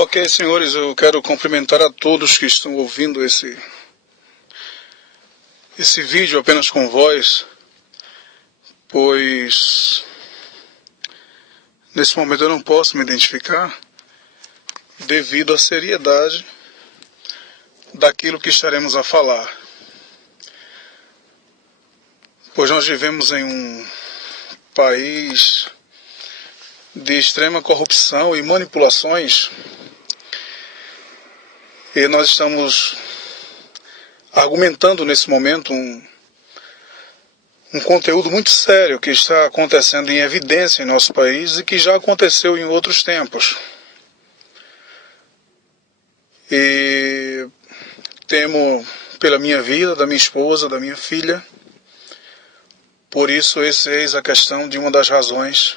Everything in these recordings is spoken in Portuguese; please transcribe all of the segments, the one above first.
Ok, senhores, eu quero cumprimentar a todos que estão ouvindo esse vídeo apenas com voz, pois nesse momento eu não posso me identificar devido à seriedade daquilo que estaremos a falar. Pois nós vivemos em um país de extrema corrupção e manipulações, e nós estamos argumentando nesse momento um conteúdo muito sério que está acontecendo em evidência em nosso país e que já aconteceu em outros tempos. E temo pela minha vida, da minha esposa, da minha filha. Por isso, eis a questão de uma das razões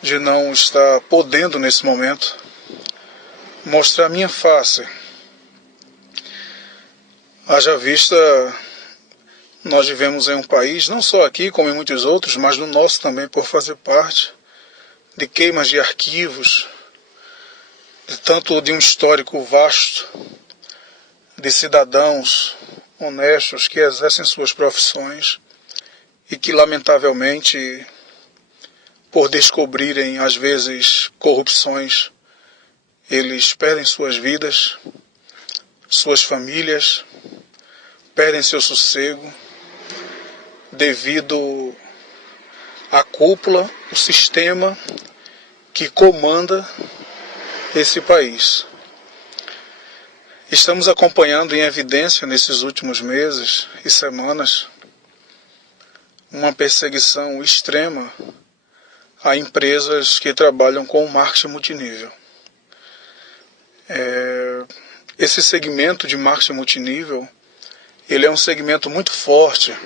de não estar podendo, nesse momento, mostrar minha face. Haja vista, nós vivemos em um país, não só aqui, como em muitos outros, mas no nosso também, por fazer parte de queimas de arquivos, tanto de um histórico vasto de cidadãos honestos que exercem suas profissões e que, lamentavelmente, por descobrirem, às vezes, corrupções, eles perdem suas vidas, suas famílias, perdem seu sossego, devido à cúpula, o sistema que comanda esse país. Estamos acompanhando em evidência, nesses últimos meses e semanas, uma perseguição extrema a empresas que trabalham com marketing multinível. Esse segmento de marketing multinível, ele é um segmento muito forte,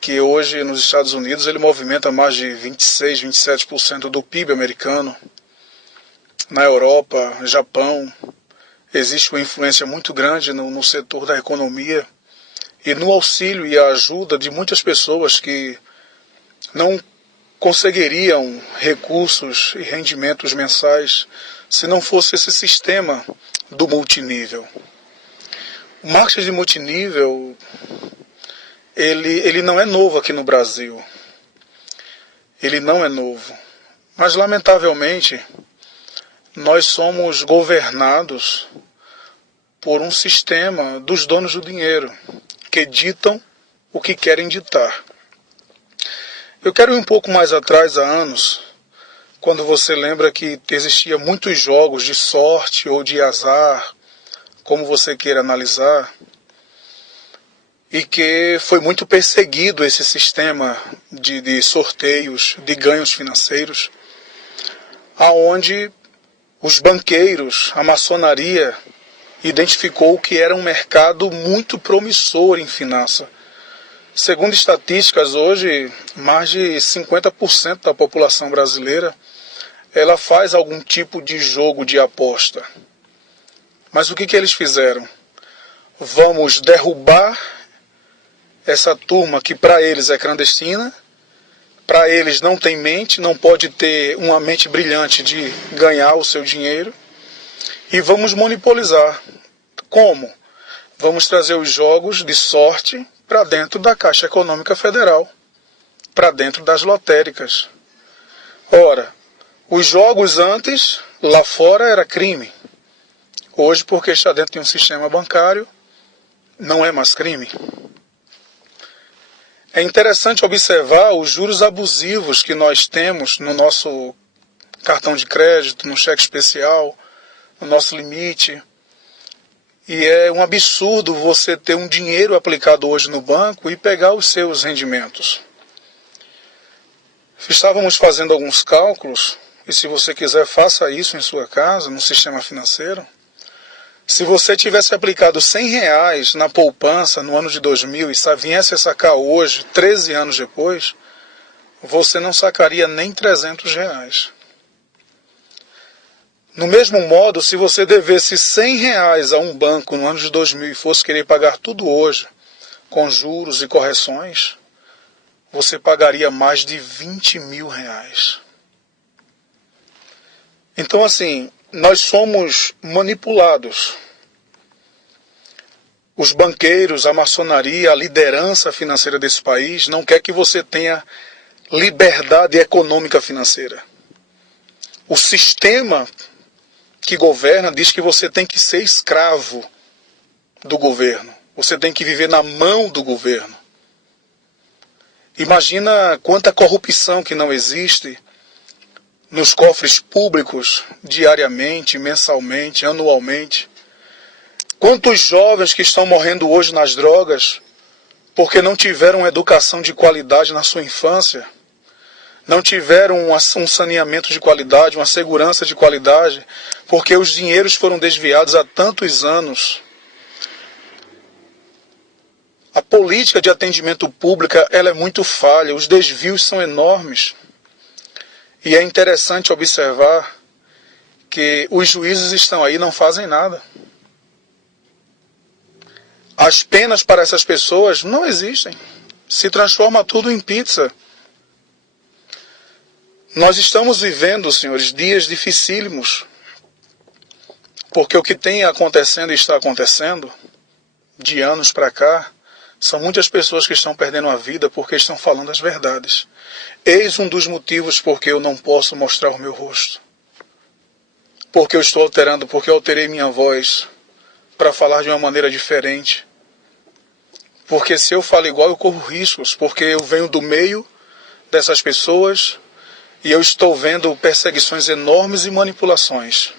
que hoje nos Estados Unidos ele movimenta mais de 26, 27% do PIB americano. Na Europa, Japão, existe uma influência muito grande no setor da economia e no auxílio e a ajuda de muitas pessoas que não conseguiriam recursos e rendimentos mensais se não fosse esse sistema do multinível. O marketing de multinível, ele não é novo aqui no Brasil. Ele não é novo. Mas, lamentavelmente, nós somos governados por um sistema dos donos do dinheiro, que ditam o que querem ditar. Eu quero ir um pouco mais atrás, há anos, quando você lembra que existia muitos jogos de sorte ou de azar, como você queira analisar, e que foi muito perseguido esse sistema de sorteios, de ganhos financeiros, aonde os banqueiros, a maçonaria, identificou que era um mercado muito promissor em finança. Segundo estatísticas, hoje, mais de 50% da população brasileira ela faz algum tipo de jogo de aposta. Mas o que eles fizeram? Vamos derrubar essa turma que para eles é clandestina, para eles não tem mente, não pode ter uma mente brilhante de ganhar o seu dinheiro, e vamos monopolizar. Como? Vamos trazer os jogos de sorte para dentro da Caixa Econômica Federal, para dentro das lotéricas. Ora, os jogos antes, lá fora, era crime. Hoje, porque está dentro de um sistema bancário, não é mais crime. É interessante observar os juros abusivos que nós temos no nosso cartão de crédito, no cheque especial, no nosso limite. E é um absurdo você ter um dinheiro aplicado hoje no banco e pegar os seus rendimentos. Estávamos fazendo alguns cálculos, e se você quiser faça isso em sua casa, no sistema financeiro. Se você tivesse aplicado R$100 na poupança no ano de 2000 e viesse a sacar hoje, 13 anos depois, você não sacaria nem R$300. No mesmo modo, se você devesse R$100 a um banco no ano de 2000 e fosse querer pagar tudo hoje, com juros e correções, você pagaria mais de R$20 mil. Então, assim, nós somos manipulados. Os banqueiros, a maçonaria, a liderança financeira desse país não quer que você tenha liberdade econômica financeira. O sistema que governa diz que você tem que ser escravo do governo. Você tem que viver na mão do governo. Imagina quanta corrupção que não existe nos cofres públicos, diariamente, mensalmente, anualmente. Quantos jovens que estão morrendo hoje nas drogas porque não tiveram uma educação de qualidade na sua infância, não tiveram um saneamento de qualidade, uma segurança de qualidade, porque os dinheiros foram desviados há tantos anos. A política de atendimento público ela é muito falha, os desvios são enormes. E é interessante observar que os juízes estão aí e não fazem nada. As penas para essas pessoas não existem. Se transforma tudo em pizza. Nós estamos vivendo, senhores, dias dificílimos. Porque o que tem acontecendo e está acontecendo, de anos para cá, são muitas pessoas que estão perdendo a vida porque estão falando as verdades. Eis um dos motivos porque eu não posso mostrar o meu rosto. Porque eu estou alterando, porque eu alterei minha voz para falar de uma maneira diferente. Porque se eu falo igual, eu corro riscos, porque eu venho do meio dessas pessoas e eu estou vendo perseguições enormes e manipulações.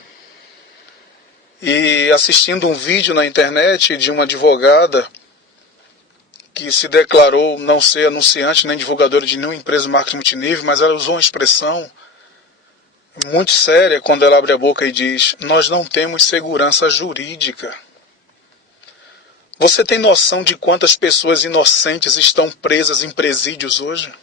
E assistindo um vídeo na internet de uma advogada que se declarou não ser anunciante nem divulgadora de nenhuma empresa de marketing multinível, mas ela usou uma expressão muito séria quando ela abre a boca e diz: nós não temos segurança jurídica. Você tem noção de quantas pessoas inocentes estão presas em presídios hoje?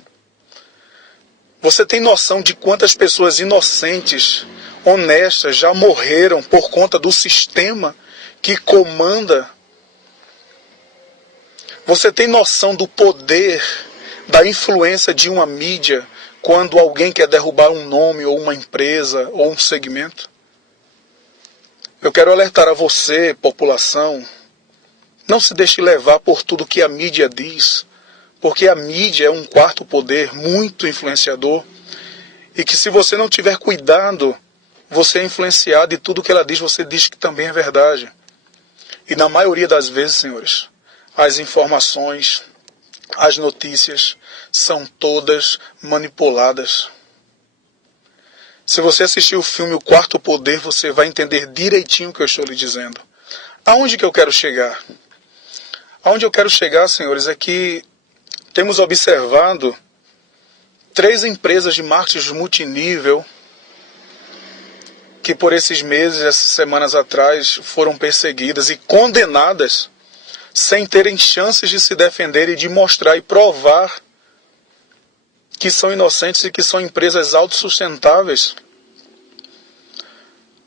Você tem noção de quantas pessoas inocentes, honestas, já morreram por conta do sistema que comanda? Você tem noção do poder, da influência de uma mídia quando alguém quer derrubar um nome ou uma empresa ou um segmento? Eu quero alertar a você, população, não se deixe levar por tudo que a mídia diz, porque a mídia é um quarto poder muito influenciador e que se você não tiver cuidado, você é influenciado e tudo que ela diz, você diz que também é verdade. E na maioria das vezes, senhores, as informações, as notícias são todas manipuladas. Se você assistir o filme O Quarto Poder, você vai entender direitinho o que eu estou lhe dizendo. Aonde que eu quero chegar? Aonde eu quero chegar, senhores, é que temos observado 3 empresas de marketing multinível que por esses meses, essas semanas atrás, foram perseguidas e condenadas sem terem chances de se defender e de mostrar e provar que são inocentes e que são empresas autossustentáveis,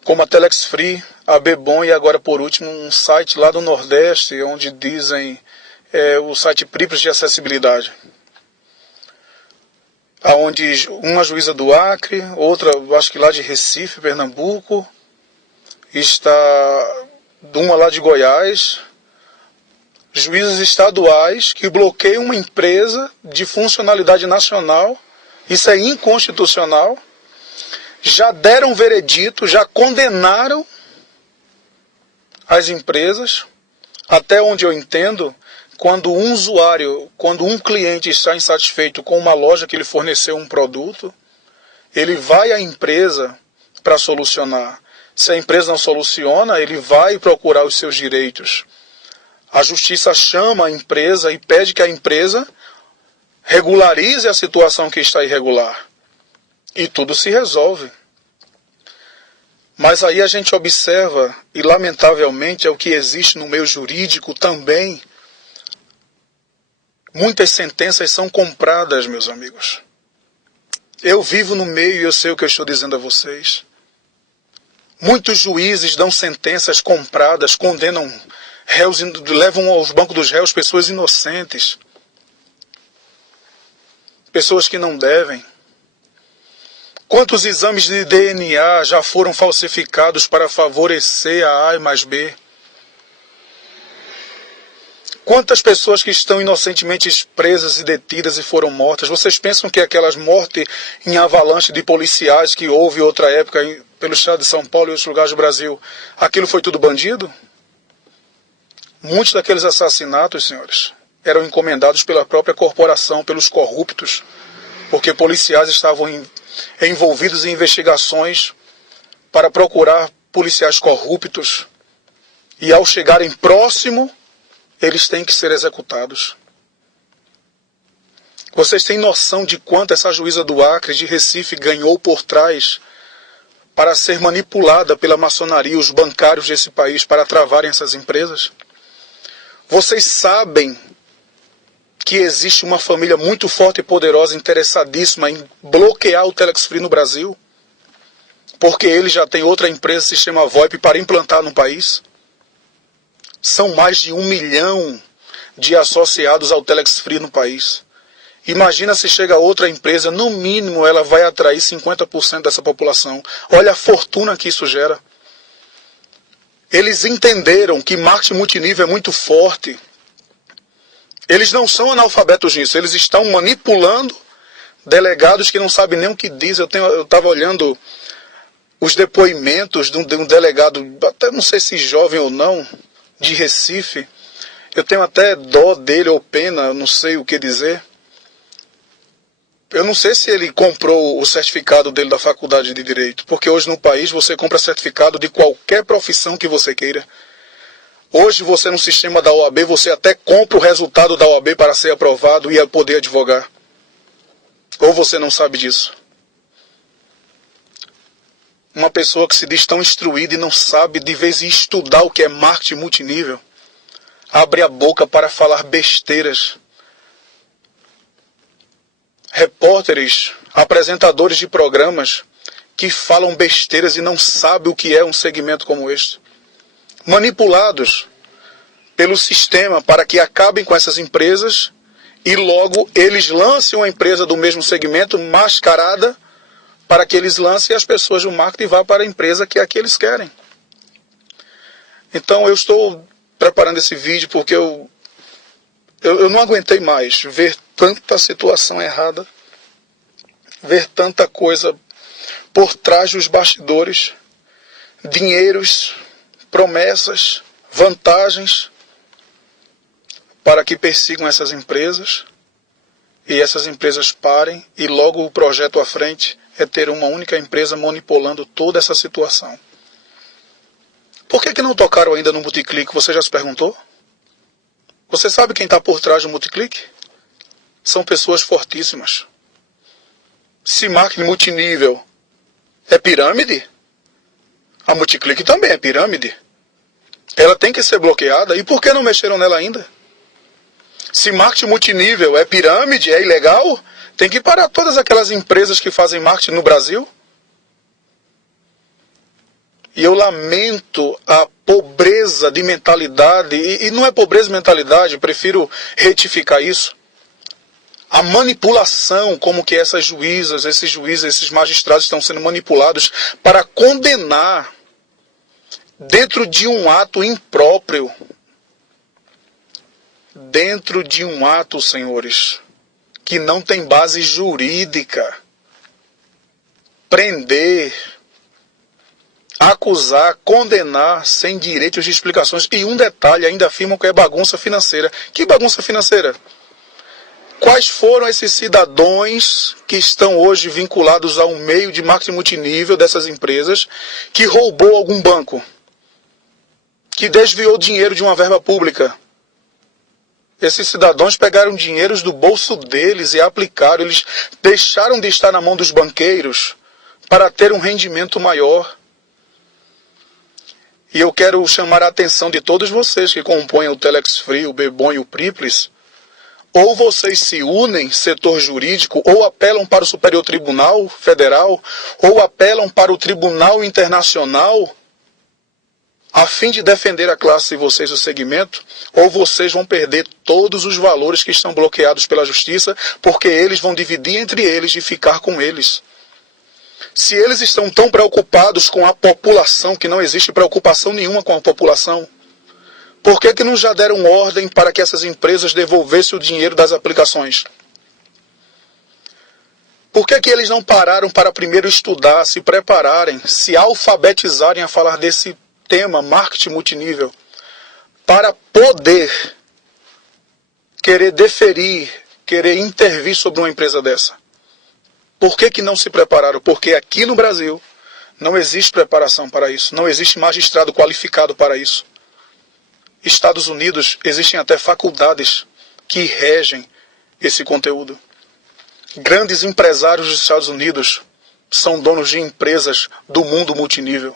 como a Telex Free, a Bebom e agora por último um site lá do Nordeste, onde dizem o site Pripps de acessibilidade. Onde uma juíza do Acre, outra acho que lá de Recife, Pernambuco, está uma lá de Goiás, juízes estaduais que bloqueiam uma empresa de funcionalidade nacional, isso é inconstitucional, já deram veredito, já condenaram as empresas, até onde eu entendo, quando um usuário, quando um cliente está insatisfeito com uma loja que lhe forneceu um produto, ele vai à empresa para solucionar. Se a empresa não soluciona, ele vai procurar os seus direitos. A justiça chama a empresa e pede que a empresa regularize a situação que está irregular. E tudo se resolve. Mas aí a gente observa, e lamentavelmente é o que existe no meio jurídico também, muitas sentenças são compradas, meus amigos. Eu vivo no meio e eu sei o que eu estou dizendo a vocês. Muitos juízes dão sentenças compradas, condenam réus, levam aos bancos dos réus pessoas inocentes. Pessoas que não devem. Quantos exames de DNA já foram falsificados para favorecer a A mais B? Quantas pessoas que estão inocentemente presas e detidas e foram mortas? Vocês pensam que aquelas mortes em avalanche de policiais que houve em outra época pelo estado de São Paulo e outros lugares do Brasil, aquilo foi tudo bandido? Muitos daqueles assassinatos, senhores, eram encomendados pela própria corporação, pelos corruptos, porque policiais estavam envolvidos em investigações para procurar policiais corruptos e ao chegarem próximo, eles têm que ser executados. Vocês têm noção de quanto essa juíza do Acre, de Recife, ganhou por trás para ser manipulada pela maçonaria, os bancários desse país, para travarem essas empresas? Vocês sabem que existe uma família muito forte e poderosa, interessadíssima em bloquear o Telex Free no Brasil? Porque ele já tem outra empresa, sistema VoIP, para implantar no país? São mais de 1 milhão de associados ao Telex Free no país. Imagina se chega outra empresa, no mínimo ela vai atrair 50% dessa população. Olha a fortuna que isso gera. Eles entenderam que marketing multinível é muito forte. Eles não são analfabetos nisso, eles estão manipulando delegados que não sabem nem o que diz. Eu estava olhando os depoimentos de um delegado, até não sei se jovem ou não, de Recife. Eu tenho até dó dele ou pena, não sei o que dizer. Eu não sei se ele comprou o certificado dele da faculdade de Direito, porque hoje no país você compra certificado de qualquer profissão que você queira. Hoje você no sistema da OAB, você até compra o resultado da OAB para ser aprovado e poder advogar. Ou você não sabe disso? Uma pessoa que se diz tão instruída e não sabe de vez em estudar o que é marketing multinível, abre a boca para falar besteiras. Repórteres, apresentadores de programas que falam besteiras e não sabem o que é um segmento como este. Manipulados pelo sistema para que acabem com essas empresas e logo eles lancem uma empresa do mesmo segmento mascarada para que eles lancem as pessoas do marketing e vá para a empresa que é a que eles querem. Então eu estou preparando esse vídeo porque eu não aguentei mais ver tanta situação errada, ver tanta coisa por trás dos bastidores, dinheiros, promessas, vantagens, para que persigam essas empresas e essas empresas parem e logo o projeto à frente é ter uma única empresa manipulando toda essa situação. Por que não tocaram ainda no Multiclick? Você já se perguntou? Você sabe quem está por trás do Multiclick? São pessoas fortíssimas. Se marketing multinível é pirâmide, a Multiclick também é pirâmide. Ela tem que ser bloqueada. E por que não mexeram nela ainda? Se marketing multinível é pirâmide, é ilegal, tem que parar todas aquelas empresas que fazem marketing no Brasil. E eu lamento a pobreza de mentalidade, e não é pobreza de mentalidade, prefiro retificar isso. A manipulação, como que essas juízas, esses juízes, esses magistrados estão sendo manipulados para condenar dentro de um ato impróprio. Dentro de um ato, senhores, que não tem base jurídica. Prender, acusar, condenar sem direitos de explicações. E um detalhe, ainda afirmam que é bagunça financeira. Que bagunça financeira? Quais foram esses cidadãos que estão hoje vinculados a um meio de marketing multinível dessas empresas que roubou algum banco? Que desviou dinheiro de uma verba pública? Esses cidadãos pegaram dinheiros do bolso deles e aplicaram. Eles deixaram de estar na mão dos banqueiros para ter um rendimento maior. E eu quero chamar a atenção de todos vocês que compõem o Telex Free, o Bebom e o Priplis. Ou vocês se unem, setor jurídico, ou apelam para o Superior Tribunal Federal, ou apelam para o Tribunal Internacional, a fim de defender a classe de vocês, o segmento, ou vocês vão perder todos os valores que estão bloqueados pela justiça, porque eles vão dividir entre eles e ficar com eles. Se eles estão tão preocupados com a população, que não existe preocupação nenhuma com a população, por que não já deram ordem para que essas empresas devolvessem o dinheiro das aplicações? Por que eles não pararam para primeiro estudar, se prepararem, se alfabetizarem a falar desse tema, marketing multinível, para poder querer deferir, querer intervir sobre uma empresa dessa? Por que não se prepararam? Porque aqui no Brasil não existe preparação para isso, não existe magistrado qualificado para isso. Estados Unidos, existem até faculdades que regem esse conteúdo. Grandes empresários dos Estados Unidos são donos de empresas do mundo multinível.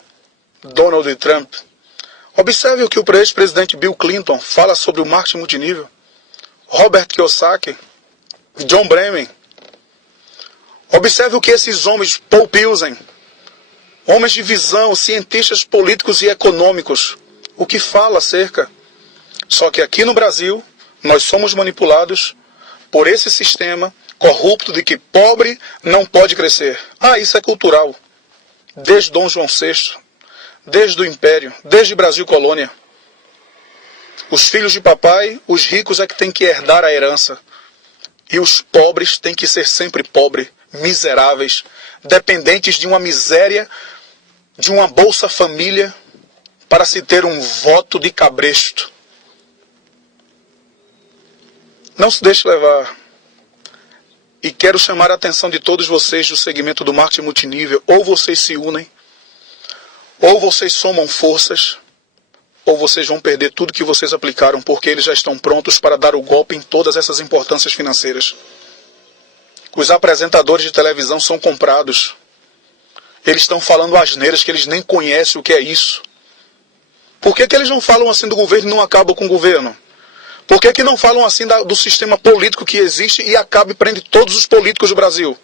Donald Trump. Observe o que o ex-presidente Bill Clinton fala sobre o marketing multinível. Robert Kiyosaki, John Bremen. Observe o que esses homens, Paul Pilsen, homens de visão, cientistas políticos e econômicos, o que fala acerca. Só que aqui no Brasil, nós somos manipulados por esse sistema corrupto de que pobre não pode crescer. Isso é cultural. Desde Dom João VI, desde o Império, desde Brasil Colônia. Os filhos de papai, os ricos é que têm que herdar a herança. E os pobres têm que ser sempre pobres, miseráveis, dependentes de uma miséria, de uma Bolsa Família, para se ter um voto de cabresto. Não se deixe levar. E quero chamar a atenção de todos vocês do segmento do marketing multinível. Ou vocês se unem, ou vocês somam forças, ou vocês vão perder tudo que vocês aplicaram, porque eles já estão prontos para dar o golpe em todas essas importâncias financeiras. Os apresentadores de televisão são comprados. Eles estão falando asneiras que eles nem conhecem o que é isso. Por que eles não falam assim do governo e não acabam com o governo? Por que não falam assim do sistema político que existe e acaba e prende todos os políticos do Brasil?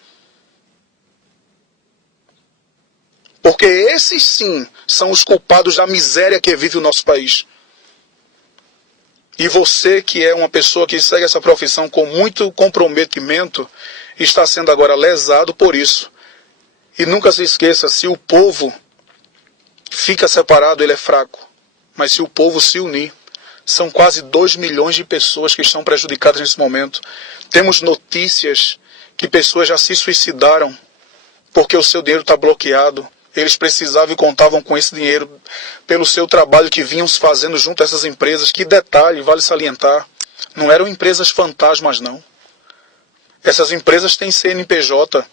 Porque esses sim são os culpados da miséria que vive o nosso país. E você que é uma pessoa que segue essa profissão com muito comprometimento, está sendo agora lesado por isso. E nunca se esqueça, se o povo fica separado, ele é fraco. Mas se o povo se unir, são quase 2 milhões de pessoas que estão prejudicadas nesse momento. Temos notícias que pessoas já se suicidaram porque o seu dinheiro está bloqueado. Eles precisavam e contavam com esse dinheiro pelo seu trabalho que vinham fazendo junto a essas empresas. Que detalhe, vale salientar, não eram empresas fantasmas, não. Essas empresas têm CNPJ,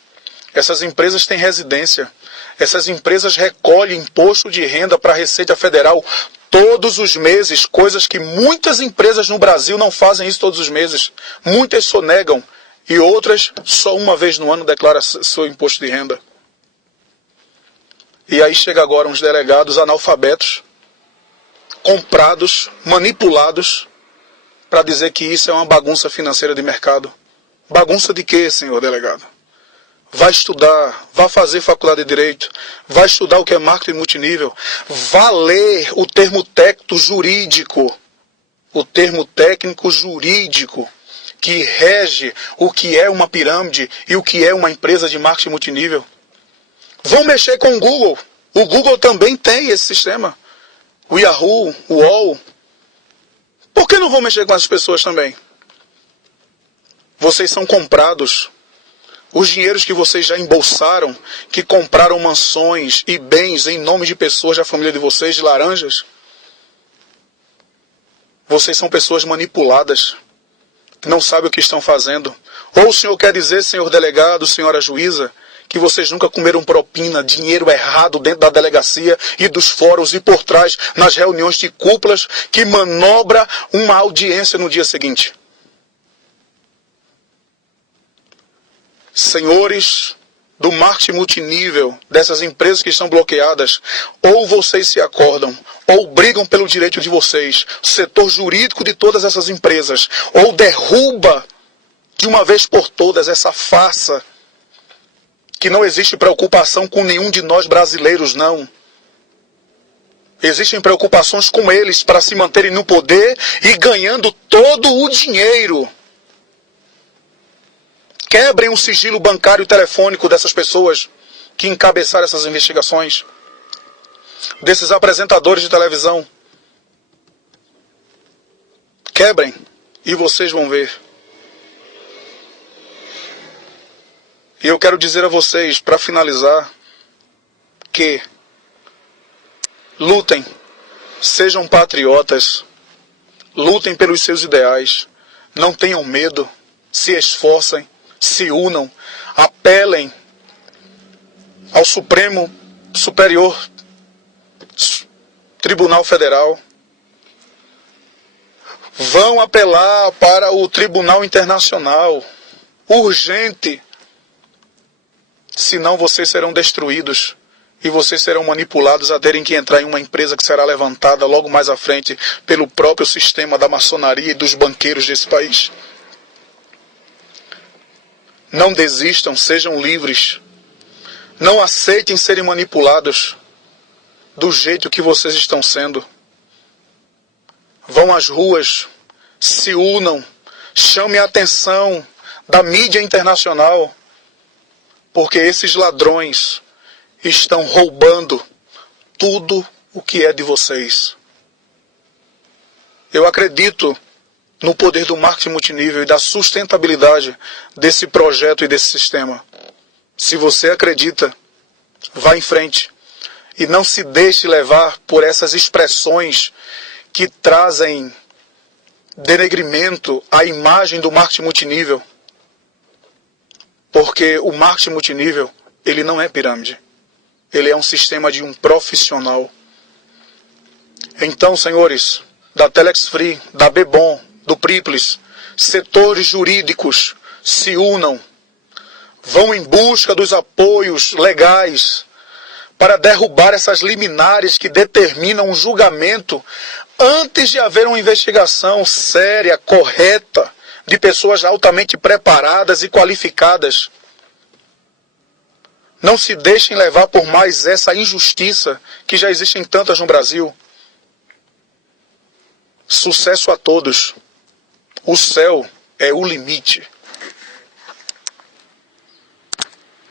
essas empresas têm residência, essas empresas recolhem imposto de renda para a Receita Federal todos os meses, coisas que muitas empresas no Brasil não fazem isso todos os meses. Muitas sonegam e outras só uma vez no ano declaram seu imposto de renda. E aí chega agora uns delegados analfabetos, comprados, manipulados, para dizer que isso é uma bagunça financeira de mercado. Bagunça de quê, senhor delegado? Vai estudar, vai fazer faculdade de Direito, vai estudar o que é marketing multinível, vá ler o termo técnico jurídico, que rege o que é uma pirâmide e o que é uma empresa de marketing multinível. Vão mexer com o Google. O Google também tem esse sistema. O Yahoo, o UOL. Por que não vão mexer com essas pessoas também? Vocês são comprados. Os dinheiros que vocês já embolsaram, que compraram mansões e bens em nome de pessoas da família de vocês, de laranjas. Vocês são pessoas manipuladas, que não sabem o que estão fazendo. Ou o senhor quer dizer, senhor delegado, senhora juíza, que vocês nunca comeram propina, dinheiro errado dentro da delegacia e dos fóruns e por trás, nas reuniões de cúpulas, que manobra uma audiência no dia seguinte. Senhores do marketing multinível, dessas empresas que estão bloqueadas, ou vocês se acordam, ou brigam pelo direito de vocês, o setor jurídico de todas essas empresas, ou derruba de uma vez por todas essa farsa, que não existe preocupação com nenhum de nós brasileiros, não. Existem preocupações com eles para se manterem no poder e ganhando todo o dinheiro. Quebrem o sigilo bancário e telefônico dessas pessoas. que encabeçaram essas investigações, desses apresentadores de televisão. Quebrem e vocês vão ver. E eu quero dizer a vocês, para finalizar, que lutem, sejam patriotas, lutem pelos seus ideais, não tenham medo, se esforcem, se unam, apelem ao Supremo Superior Tribunal Federal, vão apelar para o Tribunal Internacional, urgente, senão vocês serão destruídos e vocês serão manipulados a terem que entrar em uma empresa que será levantada logo mais à frente pelo próprio sistema da maçonaria e dos banqueiros desse país. Não desistam, sejam livres. Não aceitem serem manipulados do jeito que vocês estão sendo. Vão às ruas, se unam, chamem a atenção da mídia internacional, porque esses ladrões estão roubando tudo o que é de vocês. Eu acredito no poder do marketing multinível e da sustentabilidade desse projeto e desse sistema. Se você acredita, vá em frente e não se deixe levar por essas expressões que trazem denegrimento à imagem do marketing multinível. Porque o marketing multinível, ele não é pirâmide. Ele é um sistema de um profissional. Então, senhores, da Telex Free, da Bebom, do Priplis, setores jurídicos, se unam. Vão em busca dos apoios legais para derrubar essas liminares que determinam um julgamento antes de haver uma investigação séria, correta, de pessoas altamente preparadas e qualificadas. Não se deixem levar por mais essa injustiça que já existem tantas no Brasil. Sucesso a todos. O céu é o limite.